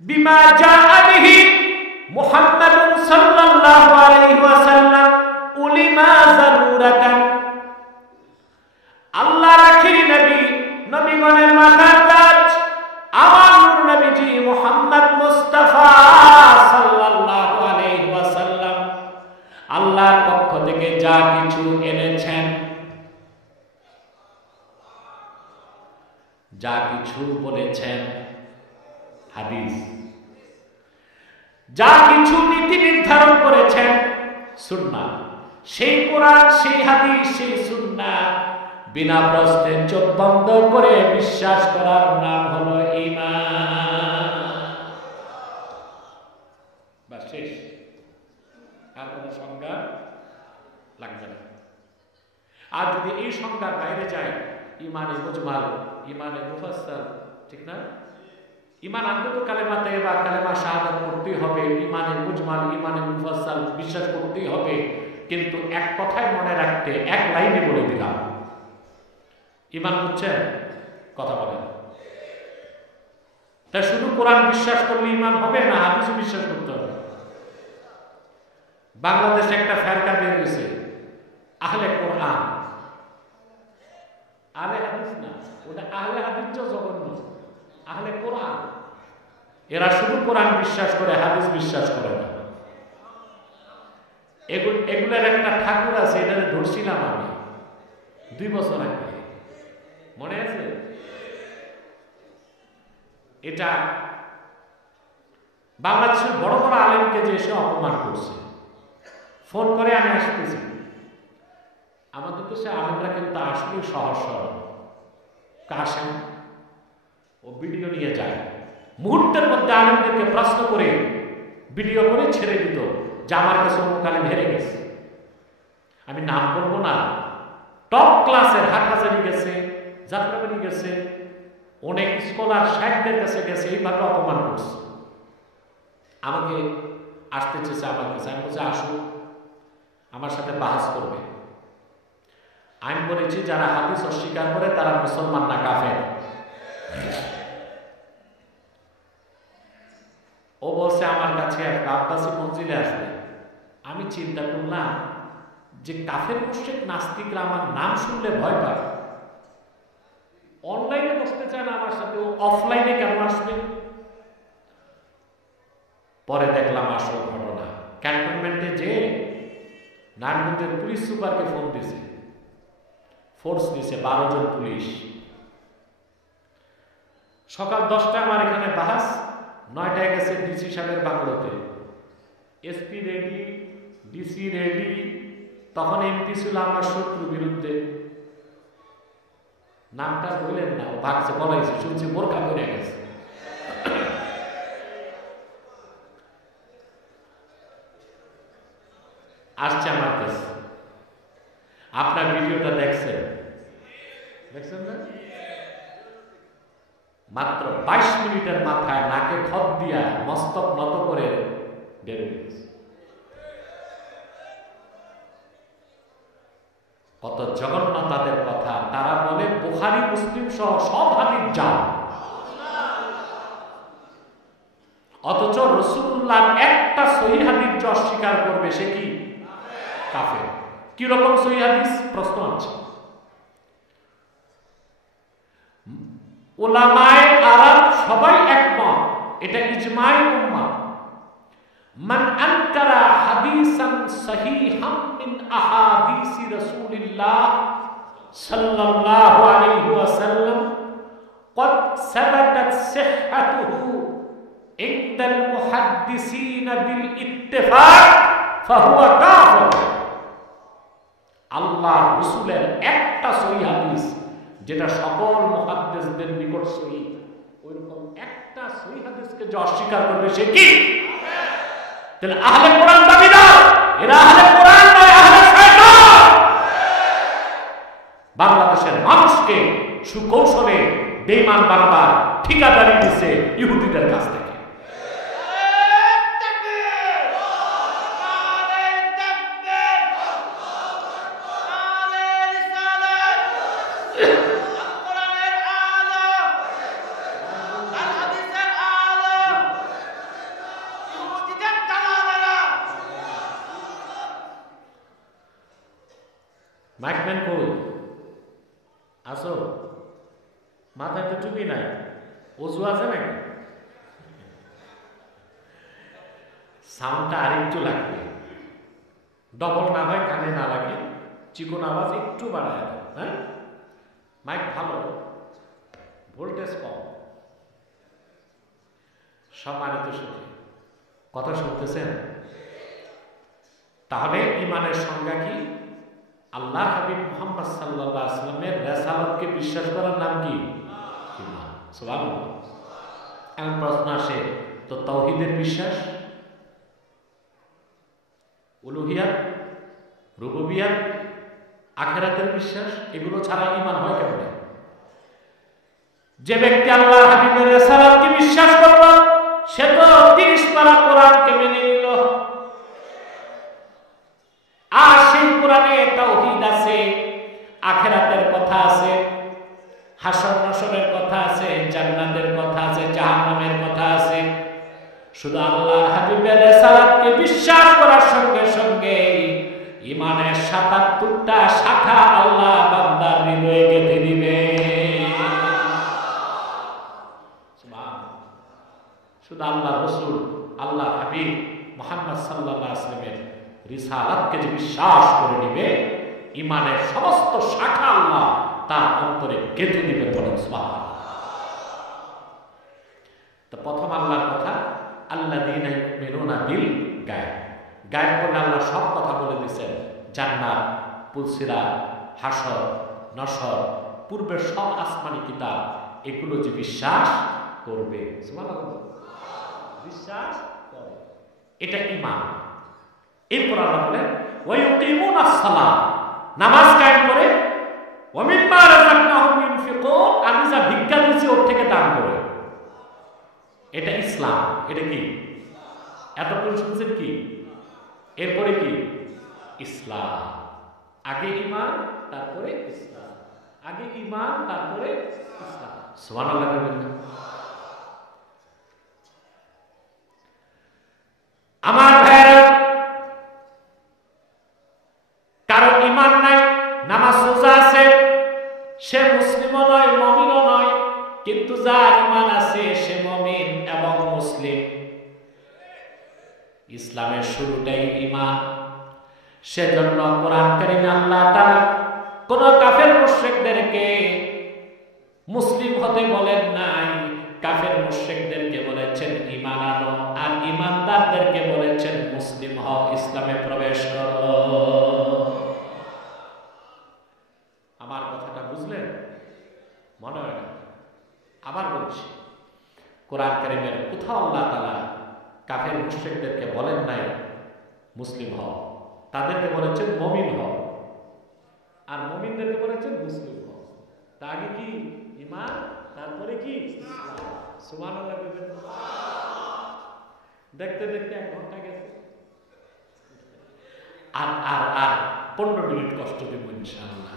বিমা জাআ বিহি মুহাম্মাদুন সাল্লাল্লাহু আলাইহি ওয়াসাল্লাম লিমাযা নূরাতান, আল্লাহর আখিরি নবী, নবীগণের মাথার তাজ আমার নূর নবীজি মুহাম্মদ মুস্তাফা সাল্লাল্লাহু আলাইহি ওয়াসাল্লাম আল্লাহর পক্ষ থেকে যা কিছু এনেছেন, যা কিছু বলেছেন হাদিস, যা কিছু নীতি নির্ধারণ করেছেন সুন্নাহ, সেই কোরআন, সেই হাদিস, সেই সুন্নাহ বিনা প্রশ্নে চোখ বন্ধ করে বিশ্বাস করার নাম হলো ঈমান। বাস, শেষ। আর কোনো সংজ্ঞা লাগবে না। আর যদি এই সংজ্ঞার বাইরে যায়, ইমানে মুজমাল, ইমানে মুফাসসাল, ঠিক না? ইমান আনতে তো কালেমা তাইয়্যিবা, কালেমা শাহাদাত পড়তেই হবে, ইমানে মুজমাল, ইমানে মুফাসসাল বিশ্বাস করতেই হবে। কিন্তু এক কথায় মনে রাখতে, এক লাইনে বলে দিলাম, ইমান হচ্ছে কথা বলেন। তাই শুধু কোরআন বিশ্বাস করলে ইমান হবে না, হাদিসও বিশ্বাস করতে হবে। বাংলাদেশে একটা ফেরকা বের হয়েছে, আহলে কোরআন। আহলে হাদিস না, ওটা আহলে হাদিস জঘন্য, আহলে কোরআন। এরা শুধু কোরআন বিশ্বাস করে, হাদিস বিশ্বাস করে না। এগুলোর একটা ঠাকুর আছে, এটা ধরছিলাম আমি 2 বছর আগে, মনে আছে? এটা বাংলাদেশের বড় বড় আলেমকে যে এসে অপমান করছে, ফোন করে আমি আসতেছি। আমাদের তো সে আলেমরা কিন্তু আসলেই সহজ সরল, কাশেম ও ভিডিও নিয়ে যায়, মুহূর্তের মধ্যে আলেমদেরকে প্রশ্ন করে ভিডিও করে ছেড়ে দিত যে আমার কাছে অমুক আলেম হেরে গেছে। আমি নাম বলবো না, টপ ক্লাসের হাটহাজারি গেছে, যাত্রাবাড়ি গেছে, অনেক স্কলার শাইখদের কাছে গেছে, এইভাবে অপমান করছে। আমাকে আসতে চেয়েছে আমার কাছে, আমি বলছি আসুন, আমার সাথে বাহাস করবে। আমি বলেছি যারা হাদিস অস্বীকার করে তারা মুসলমান না, কাফের। ও বলছে আমার কাছে আব্বাসী মঞ্জিলে আসবে। আমি চিন্তা করলাম যে কাফের মুশরিক নাস্তিকরা আমার নাম শুনলে ভয় পায়, অনলাইনে বসতে চায় না আমার সাথে, ও অফলাইনে কেন আসবে? পরে দেখলাম আসল ঘটনা। ক্যান্টনমেন্টে যে নারায়ণগঞ্জের পুলিশ সুপারকে ফোন দিয়েছে, ফোর্স দিয়েছে 12 জন পুলিশ। সকাল 10টায় আমার এখানে বাহাস, 9টায় গেছে ডিসি সাহেবের বাংলোতে। SP ready, DC ready. তখন এমপি ছিল আমার শত্রু বিরুদ্ধে, নামটা বললেন না, ও ভাগছে, বলাইছে, শুনছি বোরকা পরে গেছে। আসছে আমার কাছে, আপনার ভিডিওটা দেখছেন না? মাত্র 22 মিনিটের মাথায় নাকে খত দিয়া মস্তক নত করে বের হয়ে গেছে। কত জঘন্য তাদের কথা। তারা বলে বুখারী মুসলিম সহ সব হাদিস জাল, অথচ রাসূলুল্লাহ একটা সহিহ হাদিস যে অস্বীকার করবে সে কি কাফের। কি রকম সহিহ হাদিস? প্রশ্ন আছে। উলামায়ে আরব সবাই একমত, এটা ইজমাই উম্মাহ। মান আনকারা হাদিসান সহিহাম মিন আহাদিসি রাসূলিল্লাহ সাল্লাল্লাহু আলাইহি ওয়াসাল্লাম قد ثبتت صحته عند المحدثين بالاتفاق فهو كافر। আল্লাহ রাসূলের একটা সহিহ হাদিস যেটা সকল মুহাদ্দিসদের নিকট সহিহ, ওইরকম একটা সহিহ হাদিসকে যে অস্বীকার করবে সে কি? তাহলে আহলে কোরআন দাবিদার, এরা আহলে কোরআন নয়, আহলে শয়তান। বাংলাদেশের মানুষকে সুকৌশলে বেঈমান বানাবার ঠিকাদারি দিচ্ছে ইহুদিদের কাছ থেকে। মাইকম্যান কই আসো? মাথায় তো টুপি নাই, অজু আছে নাকি? সাউন্ডটা আরেকটু লাগবে, ডবল না হয়, কানে না লাগে, চিকন আওয়াজ একটু বাড়ায় দাও। হ্যাঁ, মাইক ভালো, ভোল্টেজ কম। সম্মানিত শুধু কথা শুনতেছেন? তাহলে ইমানের সংজ্ঞা কি? আল্লাহ হাবিব মুহাম্মদ সাল্লাল্লাহু আলাইহি ওয়াসাল্লামের রিসালাতকে বিশ্বাস করার নাম কি? ঈমান। সুবহানাল্লাহ। এখন প্রশ্ন আসে, তো তাওহীদের বিশ্বাস, উলুহিয়াত, রুবুবিয়াত, আখিরাতের বিশ্বাস, এগুলো ছাড়া ঈমান হয় কেমনে? যে ব্যক্তি আল্লাহ হাবিবের রিসালাতকে বিশ্বাস করল, সে তো 30 পারা কোরআনকে মেনে নিল। আর সেই কোরআনে তাওহীদ আছে, আখিরাতের কথা আছে, হাসর নাসরের কথা আছে, জান্নাতের কথা আছে, জাহান্নামের কথা আছে। শুধু আল্লাহ হাবিবের রিসালাতকে বিশ্বাস করার সঙ্গে সঙ্গে ঈমানের ৭৭টা শাখা আল্লাহ বান্দার হৃদয়ে গেঁথে দিবে। শুধু আল্লাহ রাসূল, আল্লাহ হাবিব মুহাম্মদ সাল্লাল্লাহু আলাইহি ওয়াসাল্লামের রিসালাতকে যে বিশ্বাস করে নিবে, ঈমানের সমস্ত শাখা আল্লাহ তার অন্তরে গেঁথে দিবে। বলেন সুবহানাল্লাহ। তো প্রথম আল্লাহর কথা, আল্লাযীনা ইউমিনুনা বিল গায়ব। গায়ব বলে আল্লাহ সব কথা বলে দিয়েছেন। জান্নাত, পুলসিরাত, হাসর, নসর, পূর্বের সব আসমানি কিতাব, এগুলো যে বিশ্বাস করবে, সুবহানাল্লাহ, বিশ্বাস করে, এটা ঈমান। এরপর আল্লাহ বলেন ওয়া ইউকিমুনাস সালাত, নামাজ কায়েম করে, ওয়া মিম্মা রাযাকনাহুম ইউনফিকুন, আমি যা ভিক্ষা দিয়েছি ওর থেকে দান করে। এটা ইসলাম। এটা কি? এতক্ষণ শুনছেন কি? এরপরে কি? ইসলাম। আগে ঈমান, তারপরে ইসলাম। আগে ঈমান, তারপরে ইসলাম। সুবহানাল্লাহ। আমার ভাইরা, কারো ঈমান নাই, নামাজ রোজা আছে, সে মুসলিমও নয়, মুমিনও নয়, কিন্তু যার ঈমান আছে সে মুমিন এবং মুসলিম। ইসলামের শুরুটাই ঈমান। সেজন্য কোরআন কারীমে আল্লাহ তাআলা কোন কাফের মুশরিকদেরকে মুসলিম হতে বলেন নাই, কাফের মুশরিকদেরকে বলেছেন ঈমান আনো, আর ঈমানদারদেরকে বলেছেন মুসলিম হও, ইসলামে প্রবেশ করো। আমার কথাটা বুঝলেন? মনে হয় না? আবার বলছি, কোরআন কারীমের কোথাও আল্লাহ তাআলা কাফের মুশরিকদেরকে বলেন নাই মুসলিম হও, তাদেরকে বলেছেন মুমিন হও, আর মুমিনদেরকে বলেছেন মুসলিম হও। তা আগে কি? ঈমান, তারপরে কি? ইসলাম। সুবহানাল্লাহ। দেখতে দেখতে 1 ঘন্টা গেছে, আর আর আর 15 মিনিট কষ্ট দেব ইনশাআল্লাহ।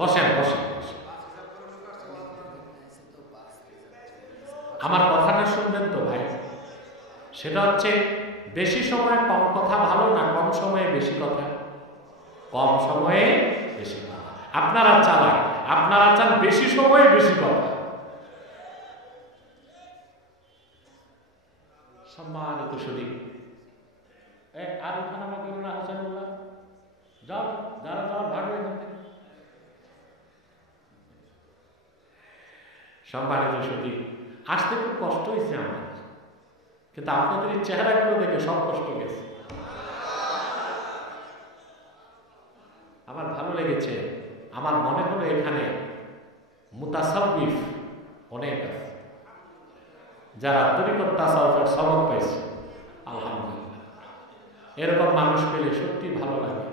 বসেন বসেন বসেন, আমার কথাটা শুনবেন তো ভাই? সেটা হচ্ছে, বেশি সময় কম কথা ভালো না, কম সময়ে বেশি কথা? কম সময়ে বেশি কথা। আপনারা চালাক, আপনারা চান বেশি সময়ে বেশি কথা। সম্মানিত শরীফ, আর উঠানামা করো না হোসেনুল্লাহ, যাও, যারা যাওয়ার ভাগ হয়ে যাবে। সম্মানিত শরীফ, আসতে খুব কষ্ট হয়েছে আমার, কিন্তু আপনাদের এই চেহারাগুলো দেখে সব কষ্ট গেছে। আমার ভালো লেগেছে। আমার মনে হলো এখানে মুতাসাব্বিফ অনেক আছে, যারা তরিকত তাসাউফের সবক পাইছে। আলহামদুলিল্লাহ, এরকম মানুষ পেলে সত্যি ভালো লাগে।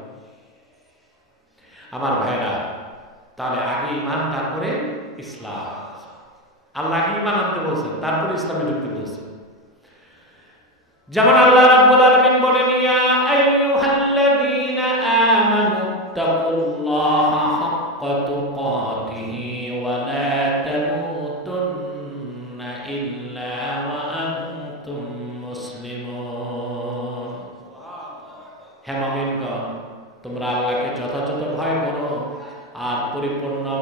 আমার ভাইরা, তাহলে আগে ঈমান, তারপরে ইসলাম। আল্লাহ আগে ঈমান আনতে বলছেন, তারপরে ইসলামে ঢুকতে বলছেন। যেমন আল্লাহ রাব্বুল আলামিন বলেন, ইয়া আইয়ুহাল্লাযীনা আমানু তাকুল্লাহা হাক্কা তুকাতিহি ওয়া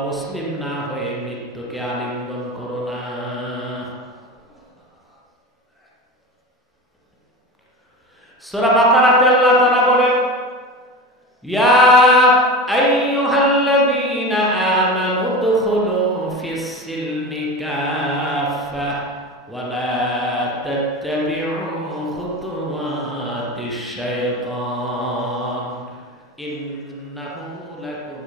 মুসলিম না হয়ে মৃত্যুকে আলিঙ্গন করো না। সূরা বাকারাতে আল্লাহ তাআলা বলেন, ইয়া আইয়ুহাল্লাযীনা আমানু দুখুলু ফিস সিলমি কাফা ওয়া লা তাত্তাবিউ খুতুওয়াতিশ শাইতান ইন্নাহু লাকুম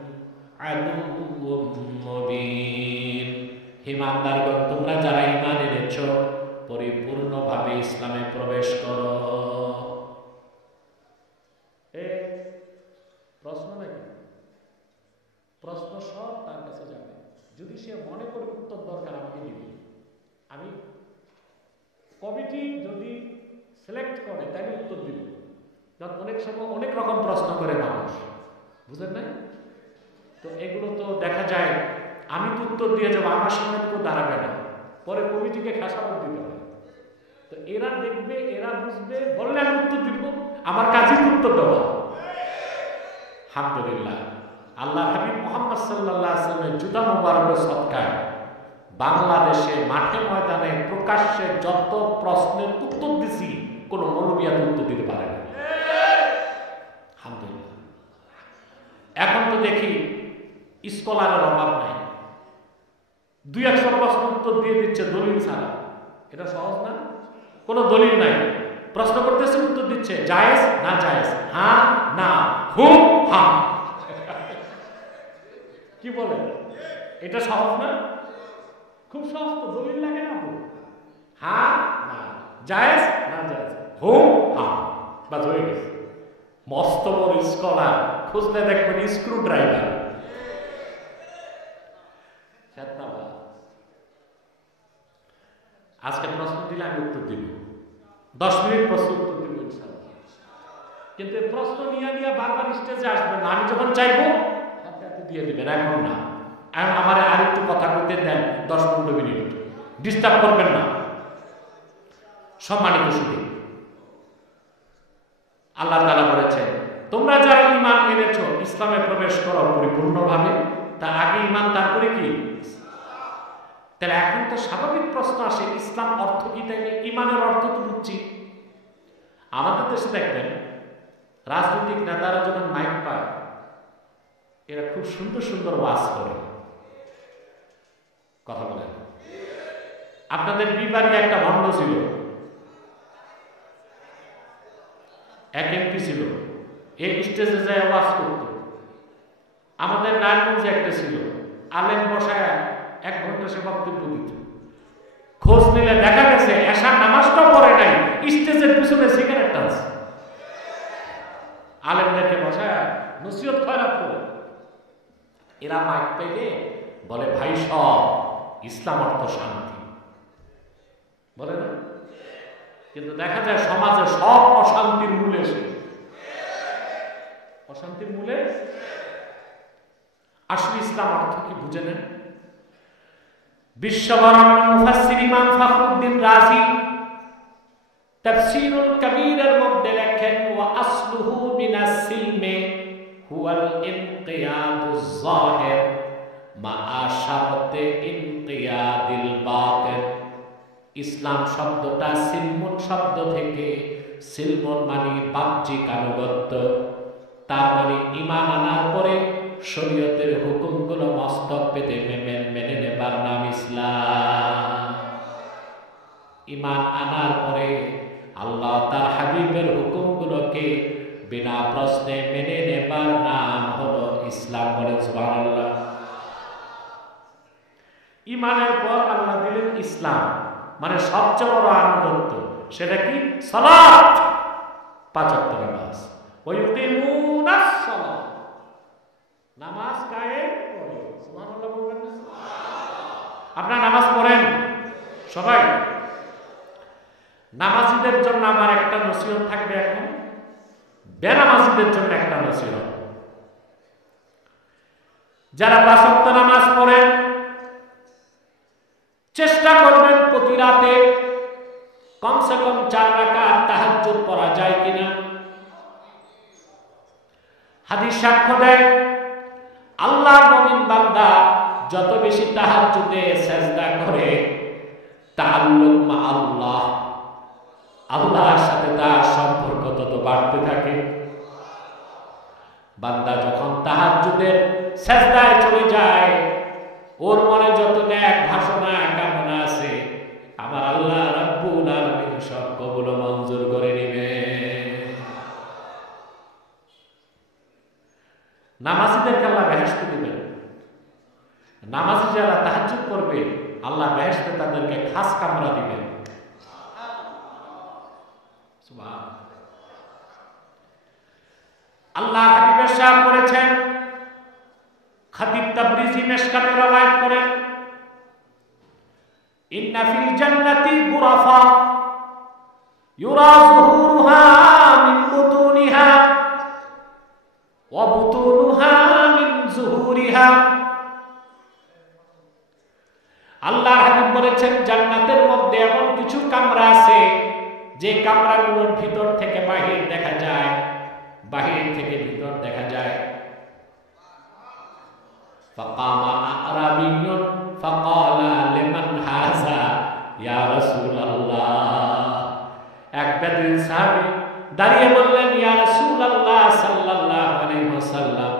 আদুউম মুবিন। হে ইমানদারগণ, তোমরা যারা ঈমান এনেছো পরিপূর্ণভাবে ইসলামে প্রবেশ করো। প্রশ্ন নাকি? প্রশ্ন সব তার কাছে যাবে, যদি সে মনে করে উত্তর দরকার আমাকে দিবে। আমি কমিটি যদি সিলেক্ট করে তাই উত্তর দিব। কারণ অনেক সময় অনেক রকম প্রশ্ন করে মানুষ, বুঝেন না? তো এগুলো তো দেখা যায় আমি তো উত্তর দিয়ে যাবো, আমার সামনে তো দাঁড়াবে না, পরে কমিটিকে খাসাবাদ দিতে হবে। তো এরা দেখবে, এরা বুঝবে, বললে আমি উত্তর দিব, আমার কাজের উত্তর দেওয়া। আলহামদুলিল্লাহ, আল্লাহ হাবিব মুহাম্মদ সাল্লাল্লাহু আলাইহি ওয়াসাল্লামের জুতা মোবারকের সদকায় বাংলাদেশে মাঠে ময়দানে প্রকাশ্যে যত প্রশ্নের উত্তর দিছি কোনো মৌলবী উত্তর দিতে পারে না। আলহামদুলিল্লাহ। এখন তো দেখি স্কলারের অভাব নাই, 200 প্রশ্ন উত্তর দিয়ে দিচ্ছে দলিল ছাড়া। এটা সহজ না? কোনো দলিল নাই, প্রশ্ন করতেছে উত্তর দিচ্ছে, জায়েজ না জায়েজ, হ্যাঁ না, হুম হ্যাঁ। কি বলে? এটা সহজ না? খুব সহজ তো, দলিল লাগে না। হ্যাঁ না, জায়েজ না জায়েজ, হুম হ্যাঁ, বাস হয়ে গেছে। মস্ত বড় স্কলার, খুঁজলে দেখবেন স্ক্রু ড্রাইভার। আজকে প্রশ্ন দিলে আমি উত্তর দিব, 10 মিনিট প্রশ্ন উত্তর দিব ইনশাআল্লাহ। কিন্তু এই প্রশ্ন নিয়ে বারবার স্টেজে আসবেন না, আমি যখন চাইবো হাতে হাতে দিয়ে দিবেন। এখন না, আমার আরেকটু কথা বলতে দেন, 10-15 মিনিট, ডিস্টার্ব করবেন না। সম্মানিত সুধী, আল্লাহ তাআলা বলেছেন, তোমরা যারা ঈমান এনেছো ইসলামে প্রবেশ করো পরিপূর্ণভাবে। তা আগে ঈমান, তারপরে কি? তাহলে এখন তো স্বাভাবিক প্রশ্ন আসে, ইসলাম অর্থ কি? তাই ঈমানের অর্থ তো বুঝছি। আমাদের দেশে দেখবেন রাজনৈতিক নেতারা যখন মাইক পায়, এরা খুব সুন্দর সুন্দর ওয়াজ করে, কথা বলেন। আপনাদের বিবারে একটা ভণ্ড ছিল, এক এমপি ছিল, এই স্টেজে যায় ওয়াজ করত। আমাদের নারায়ণগঞ্জে একটা ছিল, আলেম বসায় 1 ঘন্টা সে বক্তব্য দিত। খোঁজ নিলে দেখা গেছে এশার নামাজটাও পড়ে নাই, স্টেজের পিছনে সিগারেট টানছে। আলেমদেরকে বসায় নসিহত খয়রাত করে। এরা মাইক পেলে বলে, ভাই সব ইসলাম অর্থ শান্তি, বলে না? কিন্তু দেখা যায় সমাজে সব অশান্তির মূলে এসে, অশান্তির মূলে আসলে ইসলাম অর্থ কি বুঝে নেন? বিশ্ববরণ্য মুফাসসির ইমাম ফখরুদ্দীন রাজি তাফসীরুল কবীরের মধ্যে লেখেন, ওয়া আসলুহু মিনাস সিলমি হুয়াল ইনকিয়াদুজ যাহির মা শারতে ইনকিয়াদিল বাতিন। ইসলাম শব্দটা সিলমুন শব্দ থেকে, সিলমুন মানে বাহ্যিক আনুগত্য, তার মানে ঈমান আনার পরে শরীয়তের হুকুমগুলো মস্তক পেতে মেনে নেবার নাম ইসলাম। ঈমান আনার পরে আল্লাহ তার হাবিবের হুকুমগুলোকে বিনা প্রশ্নে মেনে নেবার নাম হলো ইসলাম। বলে সুবহানাল্লাহ। ঈমানের পর আল্লাহ দিলেন ইসলাম, মানে সবচেয়ে বড় আনুগত্য। সেটা কি? সালাত, 5 ওয়াক্ত নামাজ। ওয়া ইউকিমুনাস সালাত, নামাজ কায়েম করে। সুবহানাল্লাহ বলবেন না? আপনারা নামাজ পড়েন সবাই? নামাজীদের জন্য আমার একটা নসিহত থাকবে এখন, বেনামাজীদের জন্য একটা নসিহত। যারা 5 ওয়াক্ত নামাজ পড়েন, চেষ্টা করবেন প্রতি রাতে কমসে কম 4 রাকাত তাহাজ্জুদ পড়া যায় কিনা। হাদিস সাক্ষ্য দেয়, আল্লাহর মুমিন বান্দা যত বেশি তাহাজ্জুদে সেজদা করে, তাআল্লুক মা আল্লাহ, আল্লাহর সাথে তার সম্পর্ক তত বাড়তে থাকে। বান্দা যখন তাহাজ্জুদের সেজদায় চলে যায়, ওর মনে যত নেক ভাষণা কামনা আছে, আমার আল্লাহ রাব্বুল আলামিন সব কবুল ও মঞ্জুর করে নেবে। নামাজীদেরকে আল্লাহ বেহেশত দিবেন। নামাজি যারা তাহাজ্জুদ করবে, আল্লাহ বেহেশতে তাদেরকে খাস কামরা দিবেন। সুবহানাল্লাহ। আল্লাহ হাবিব ইরশাদ করেছেন, খাতিব তাবরিজি মিশকাতে রওয়ায়াত করেন, ইন্না ফিল জান্নাতি গুরাফা ইউরা যুহুরুহা মিন বুতুনিহা ওয়া বুতুনুহা মিন যুহুরিহা। আল্লাহর হাবিব বলেছেন, জান্নাতের মধ্যে এমন কিছু কামরা আছে যে কামরাগুলোর ভিতর থেকে বাহির দেখা যায়, বাহির থেকে ভিতর দেখা যায়। ফাকামা আরাবিয়্যুন ফাকালা লিমান হাযা ইয়া রাসূলুল্লাহ। এক বেদুইন সাহাবী দাঁড়িয়ে বললেন, ইয়া রাসূলুল্লাহ সাল্লাল্লাহু আলাইহি ওয়াসাল্লাম,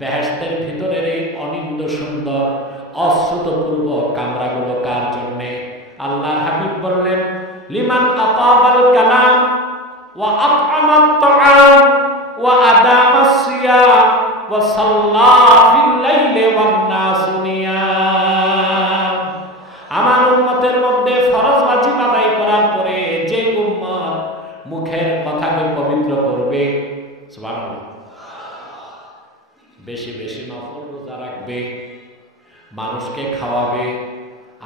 বেহেশতের ভিতরের এই অনিন্দ সুন্দর অশ্রুতপূর্ব কামরাগুলো কার জন্যে? আল্লাহর হাবিব বললেন, লিমান আতাবাল কালাম ওয়া আত'আমাত তাআম ওয়া আদামাস সিয়াম ওয়া সাল্লা ফিল লাইলি ওয়ান নাসু নিয়াম। আমার উম্মতের মধ্যে ফরজ ওয়াজিব আদায় করার পরে যে উম্মত মুখের কথাকে পবিত্র করবে, সুবহানাল্লাহ, বেশি বেশি নফল রোজা রাখবে, মানুষকে খাওয়াবে,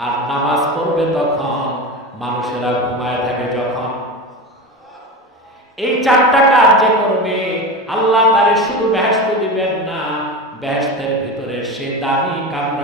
আর নামাজ পড়বে তখন মানুষেরা ঘুমায় থাকে যখন, এই চারটা কাজ যে করবে, আল্লাহ তারে শুধু বেহেশত দিবেন না, বেহেশতের ভিতরে সে দামি কামরা